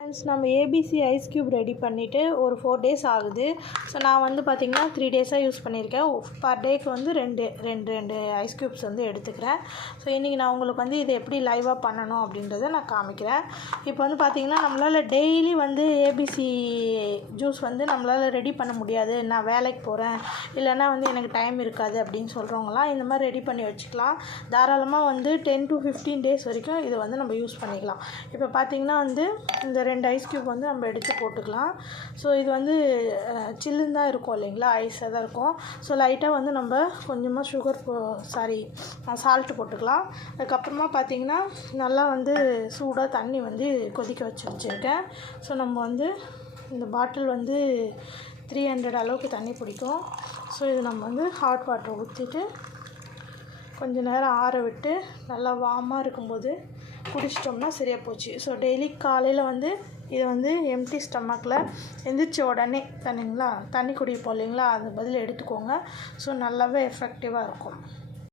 Friends, நம்ம ABC ice cube ready பண்ணிவிட்டு ஒரு 4 டேஸ் ஆகுது. ஸோ நான் வந்து பார்த்திங்கன்னா 3 டேஸாக யூஸ் பண்ணியிருக்கேன். பர் டேக்கு வந்து ரெண்டு ஐஸ் க்யூப்ஸ் வந்து எடுத்துக்கிறேன். ஸோ இன்றைக்கி நான் உங்களுக்கு வந்து இதை எப்படி லைவாக பண்ணணும் அப்படின்றத நான் காமிக்கிறேன். இப்போ வந்து பார்த்திங்கன்னா நம்மளால் டெய்லி வந்து ஏபிசி ஜூஸ் வந்து நம்மளால் ரெடி பண்ண முடியாது, நான் வேலைக்கு போகிறேன், இல்லைன்னா வந்து எனக்கு டைம் இருக்காது அப்படின்னு சொல்கிறவங்களாம் இந்த மாதிரி ரெடி பண்ணி வச்சுக்கலாம். தாராளமாக வந்து 10 to 15 டேஸ் வரைக்கும் இதை வந்து நம்ம யூஸ் பண்ணிக்கலாம். இப்போ பார்த்திங்கன்னா வந்து இந்த 2 ஐஸ் க்யூப் வந்து நம்ம எடுத்து போட்டுக்கலாம். ஸோ இது வந்து சில்லுன்னு தான் இருக்கும் இல்லைங்களா, ஐஸாக தான் இருக்கும். ஸோ லைட்டாக வந்து நம்ம கொஞ்சமாக சால்ட்டு போட்டுக்கலாம். அதுக்கப்புறமா பார்த்திங்கன்னா நல்லா வந்து சூடாக தண்ணி வந்து கொதிக்க வச்சுருக்கேன். ஸோ நம்ம வந்து இந்த பாட்டில் வந்து 300 அளவுக்கு தண்ணி பிடிக்கும். ஸோ இது நம்ம வந்து ஹாட் வாட்டர் ஊற்றிட்டு கொஞ்சம் நேரம் ஆற விட்டு நல்லா வார்மாக இருக்கும்போது குடிச்சிட்டோம்னா சரியாக போச்சு. ஸோ டெய்லி காலையில் வந்து இதை வந்து எம்டி ஸ்டமக்கில் எந்திரிச்ச உடனே தண்ணி குடிப்போம் இல்லைங்களா, அது பதில் எடுத்துக்கோங்க. ஸோ நல்லாவே எஃபெக்டிவாக இருக்கும்.